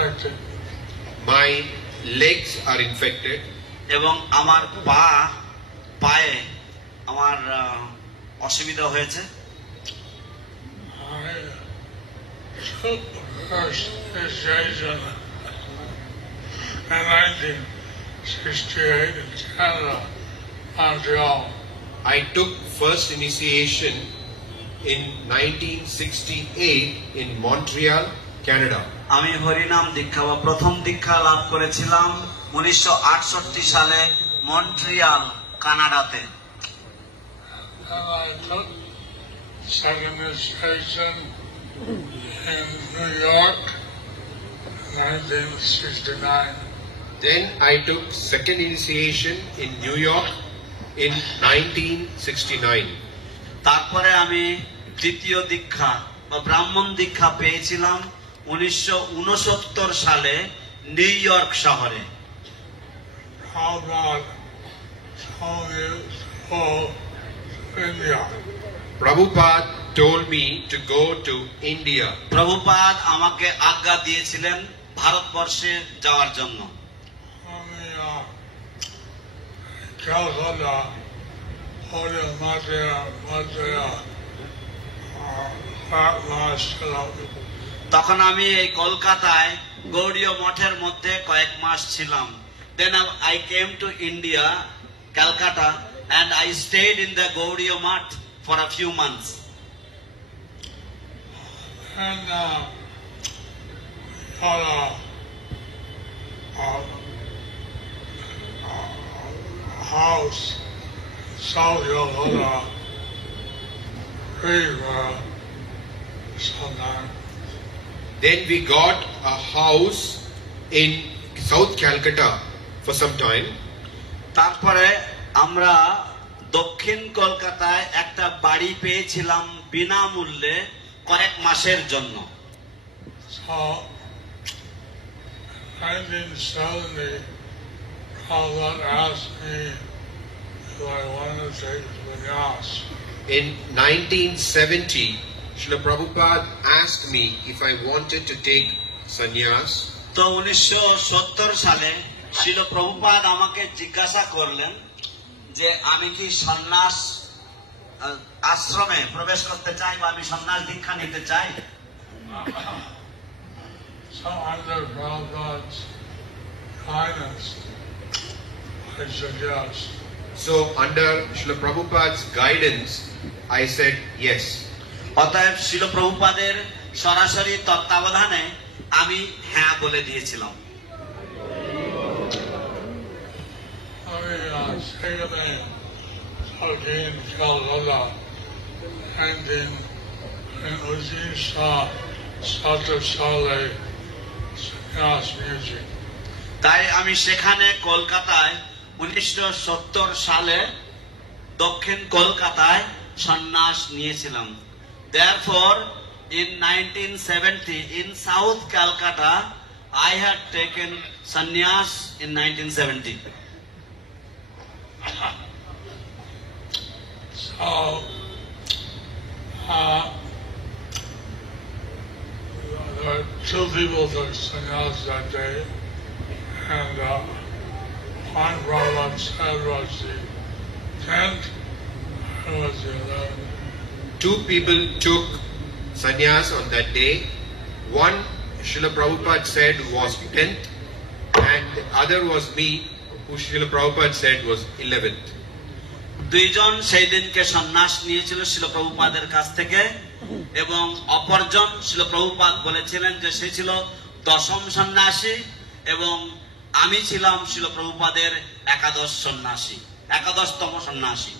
infected. My legs are infected. এবং আমার পায়ে আমার অসুবিধা হয়েছে। I took first initiation in 1968 in Canada, Montreal. I took first initiation in 1968 in Montreal, Canada. আমি হরিনাম দীক্ষা বা প্রথম দীক্ষা লাভ করেছিলাম 1968 সালে মন্ট্রিয়াল, কানাডাতে। And I took second initiation in New York, 1969. Then I took second initiation in New York in 1969. তারপরে আমি দ্বিতীয় দীক্ষা বা ব্রাহ্মণ দীক্ষা পেয়েছিলাম 1969 সালে নিউ ইয়র্ক শহরে। How about India? Prabhupada told me to go to India. Prabhupada আমাকে আজ্ঞা দিয়েছিলেন ভারতবর্ষে যাওয়ার জন্য। তখন আমি এই কলকাতায় গৌড়ীয় মঠের মধ্যে কয়েক মাস ছিলাম। Then I came to India, Calcutta, and I stayed in the Gaudiya Math for a few months. And house, South Calcutta, sometime. Then we got a house in South Calcutta for some time. তারপরে আমরা দক্ষিণ কলকাতায় একটা বাড়ি পেয়েছিলাম বিনামূল্যে কয়েক মাসের জন্য। So, 1970, Prabhupada asked me if I wanted to take sannyas. In 1970, Srila Prabhupada asked me if I wanted to take sannyas. তো 1970 সালে শ্রীল প্রভুপাদ আমাকে জিজ্ঞাসা করলেন যে আমি কি সন্ন্যাস আশ্রমে প্রবেশ করতে চাই বা আমি সন্ন্যাস দীক্ষা নিতে চাই। So under Prabhupada's guidance, I said yes. So under Srila Prabhupada's guidance, I said yes. অতএব শ্রীল প্রভুপাদের সরাসরি তত্ত্বাবধানে আমি হ্যাঁ বলে দিয়েছিলাম। তাই আমি সেখানে কলকাতায় 1970 সালে দক্ষিণ কলকাতায় সন্ন্যাস নিয়েছিলাম। Therefore, in 1970 in South Calcutta, I had taken sannyas in 1970. So, there were two people took sannyas that day, and one Prabhupada said was the 10th, and was the 11th. Two people took sannyas on that day. One, Srila Prabhupada said was 10th, and the other was me, who Srila Prabhupada said was 11th. দুইজন সেই দিনকে সন্ন্যাস নিয়েছিল শ্রীল প্রভুপাদের কাছ থেকে, এবং অপরজন শ্রীল প্রভুপাদ বলেছিলেন যে সে ছিল 10ম সন্ন্যাসী, এবং আমি ছিলাম শ্রীল প্রভুপাদের 11তম সন্ন্যাসী।